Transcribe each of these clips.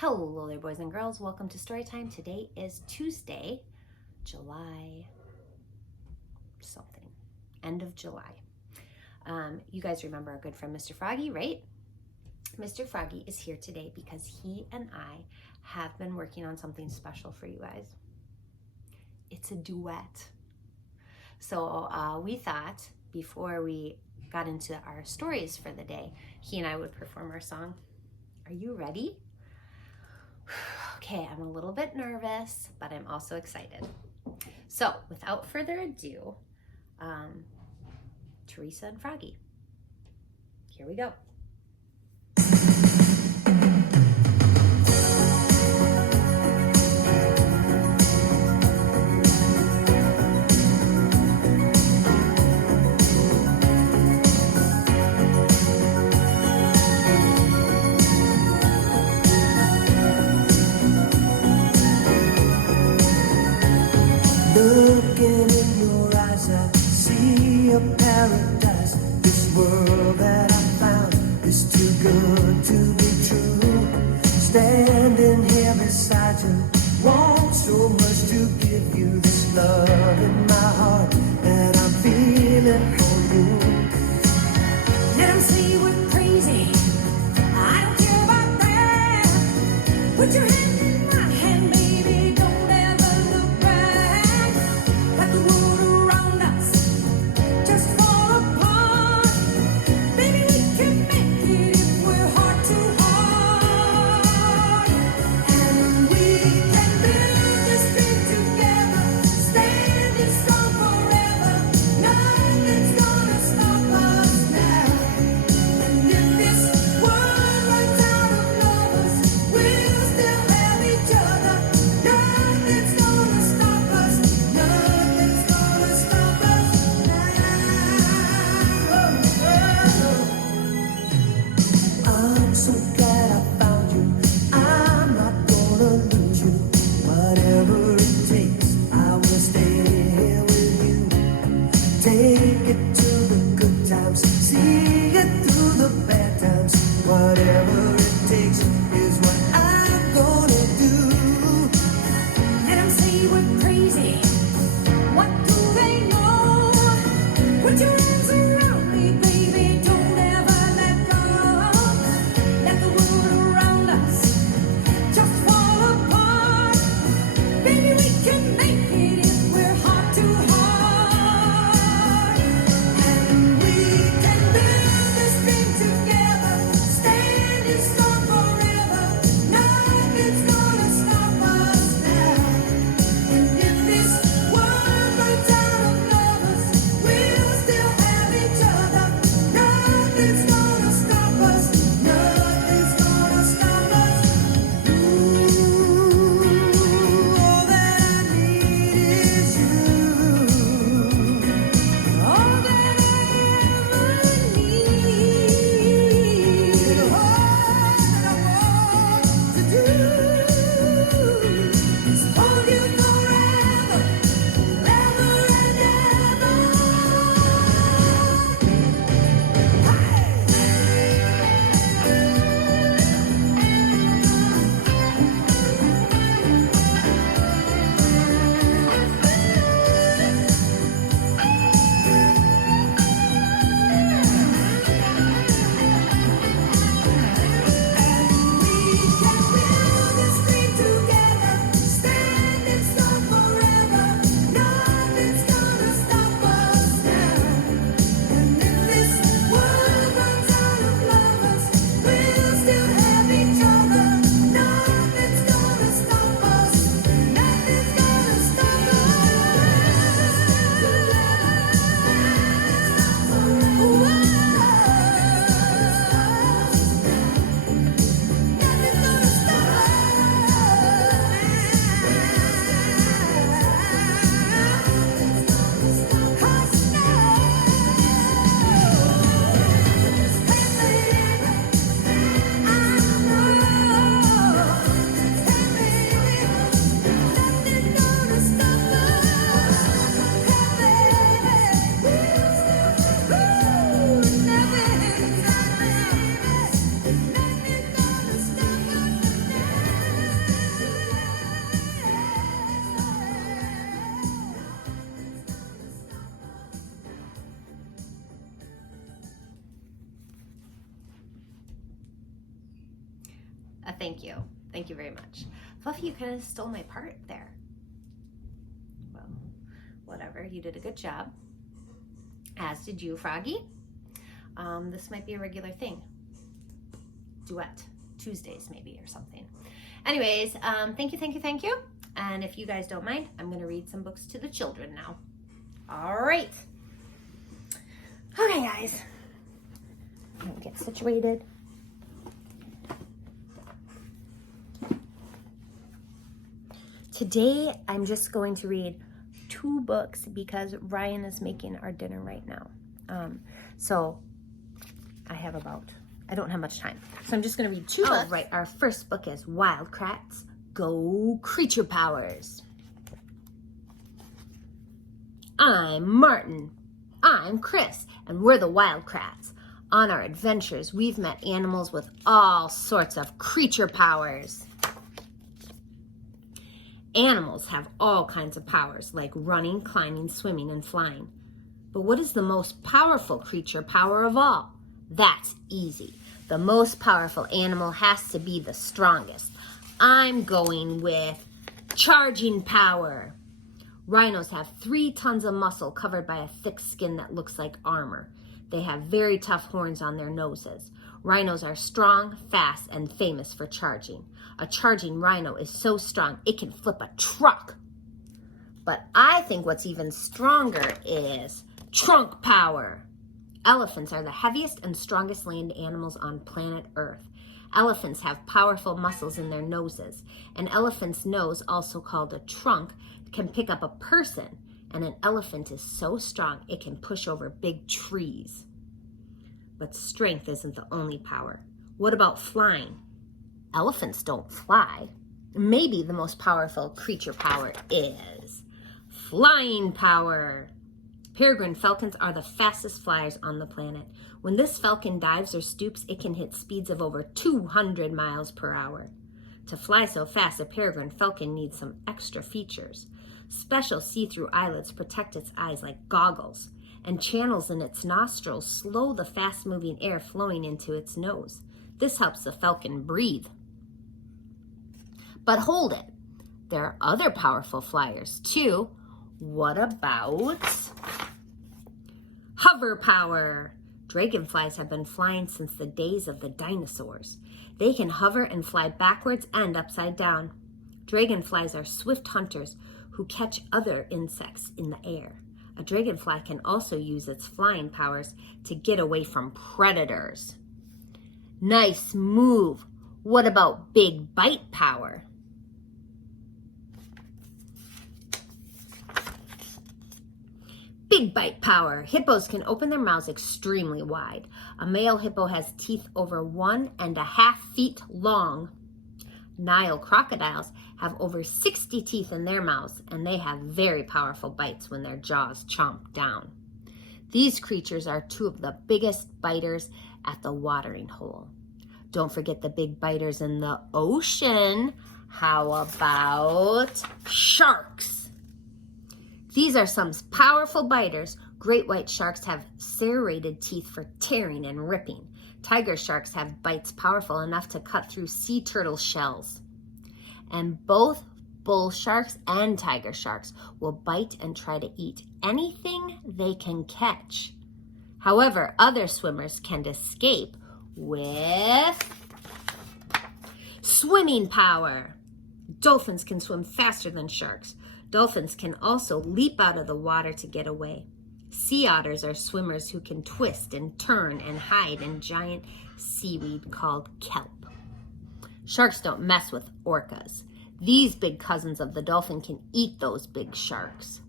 Hello there, boys and girls. Welcome to Storytime. Today is Tuesday, July something, end of July. You guys remember our good friend Mr. Froggy, right? Mr. Froggy is here today because he and I have been working on something special for you guys. It's a duet. So we thought before we got into our stories for the day, he and I would perform our song. Are you ready? Okay, I'm a little bit nervous, but I'm also excited. So without further ado, Teresa and Froggy, here we go. Looking in your eyes, I see a paradise. This world that I found is too good to be true. Standing here beside you, want so much to give you this love in my heart that I'm feeling for you. Let them say we're crazy, I don't care about that. Put your hand in my hand, baby, don't ever look back. Let the world around us just fall apart. Baby, we can make it if we're heart to heart. And we can build this thing together, standing strong forever. Nothing's gonna stop us now. And if this world runs out of lovers, we'll still have thank you. Thank you very much. Fluffy, you kind of stole my part there. Well, whatever. You did a good job. As did you, Froggy. This might be a regular thing. Duet. Tuesdays maybe or something. Anyways, thank you. And if you guys don't mind, I'm going to read some books to the children now. All right. Okay, guys. I'm going to get situated. Today, I'm just going to read 2 books because Ryan is making our dinner right now. So I don't have much time. So I'm just going to read 2 books. All right, our first book is Wild Krafts, Go Creature Powers. I'm Martin. I'm Chris, and we're the Wild Krafts. On our adventures, we've met animals with all sorts of creature powers. Animals have all kinds of powers, like running, climbing, swimming, and flying. But what is the most powerful creature power of all? That's easy. The most powerful animal has to be the strongest. I'm going with charging power. Rhinos have 3 tons of muscle covered by a thick skin that looks like armor. They have very tough horns on their noses. Rhinos are strong, fast, and famous for charging. A charging rhino is so strong it can flip a truck. But I think what's even stronger is trunk power. Elephants are the heaviest and strongest land animals on planet Earth. Elephants have powerful muscles in their noses. An elephant's nose, also called a trunk, can pick up a person, and an elephant is so strong it can push over big trees. But strength isn't the only power. What about flying? Elephants don't fly. Maybe the most powerful creature power is flying power. Peregrine falcons are the fastest flyers on the planet. When this falcon dives or stoops, it can hit speeds of over 200 miles per hour. To fly so fast, a peregrine falcon needs some extra features. Special see-through eyelids protect its eyes like goggles, and channels in its nostrils slow the fast-moving air flowing into its nose. This helps the falcon breathe. But hold it, there are other powerful flyers too. What about hover power? Dragonflies have been flying since the days of the dinosaurs. They can hover and fly backwards and upside down. Dragonflies are swift hunters who catch other insects in the air. A dragonfly can also use its flying powers to get away from predators. Nice move. What about big bite power? Big bite power. Hippos can open their mouths extremely wide. A male hippo has teeth over 1.5 feet long. Nile crocodiles have over 60 teeth in their mouths, and they have very powerful bites when their jaws chomp down. These creatures are 2 of the biggest biters at the watering hole. Don't forget the big biters in the ocean. How about sharks? These are some powerful biters. Great white sharks have serrated teeth for tearing and ripping. Tiger sharks have bites powerful enough to cut through sea turtle shells. And both bull sharks and tiger sharks will bite and try to eat anything they can catch. However, other swimmers can escape with swimming power. Dolphins can swim faster than sharks. Dolphins can also leap out of the water to get away. Sea otters are swimmers who can twist and turn and hide in giant seaweed called kelp. Sharks don't mess with orcas. These big cousins of the dolphin can eat those big sharks.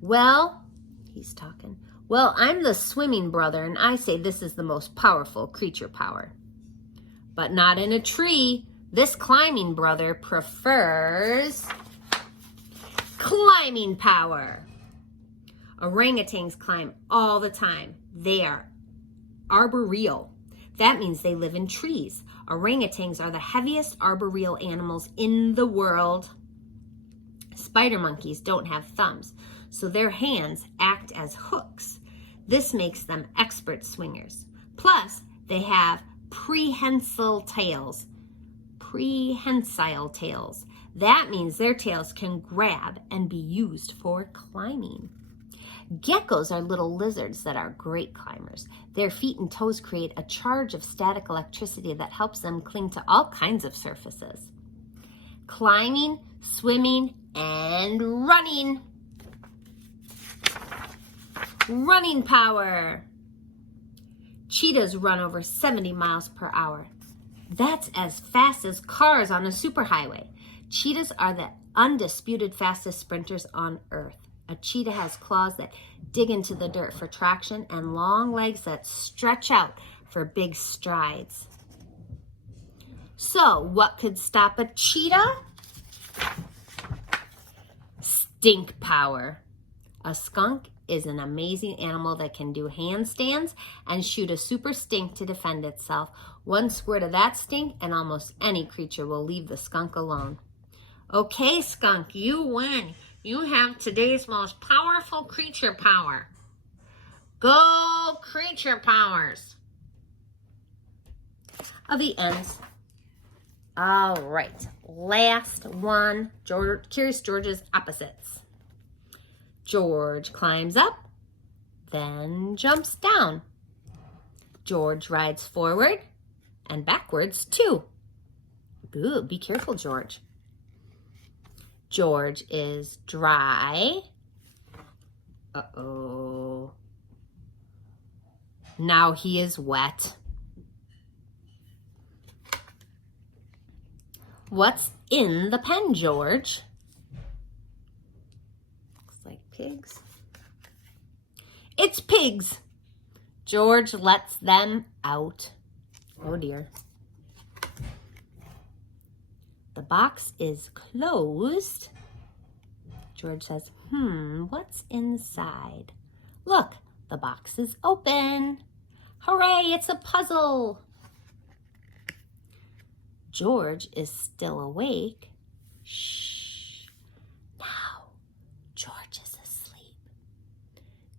Well, he's talking. Well, I'm the swimming brother, and I say this is the most powerful creature power. But not in a tree. This climbing brother prefers climbing power. Orangutans climb all the time. They are arboreal. That means they live in trees. Orangutans are the heaviest arboreal animals in the world. Spider monkeys don't have thumbs, so their hands act as hooks. This makes them expert swingers. Plus, they have prehensile tails, prehensile tails. That means their tails can grab and be used for climbing. Geckos are little lizards that are great climbers. Their feet and toes create a charge of static electricity that helps them cling to all kinds of surfaces. Climbing, swimming, and running. Running power. Cheetahs run over 70 miles per hour. That's as fast as cars on a superhighway. Cheetahs are the undisputed fastest sprinters on Earth. A cheetah has claws that dig into the dirt for traction and long legs that stretch out for big strides. So, what could stop a cheetah? Stink power. A skunk is an amazing animal that can do handstands and shoot a super stink to defend itself. One squirt of that stink and almost any creature will leave the skunk alone. Okay, skunk, you win. You have today's most powerful creature power. Go creature powers. Of the ends. All right, last one, Curious George's opposites. George climbs up, then jumps down. George rides forward and backwards too. Ooh, be careful, George. George is dry. Uh-oh. Now he is wet. What's in the pen, George? Looks like pigs. It's pigs. George lets them out. Oh dear. The box is closed. George says, what's inside? Look, the box is open. Hooray, it's a puzzle. George is still awake. Shh. Now, George is asleep.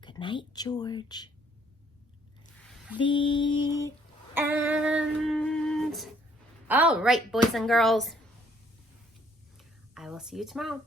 Good night, George. The end. All right, boys and girls. I will see you tomorrow.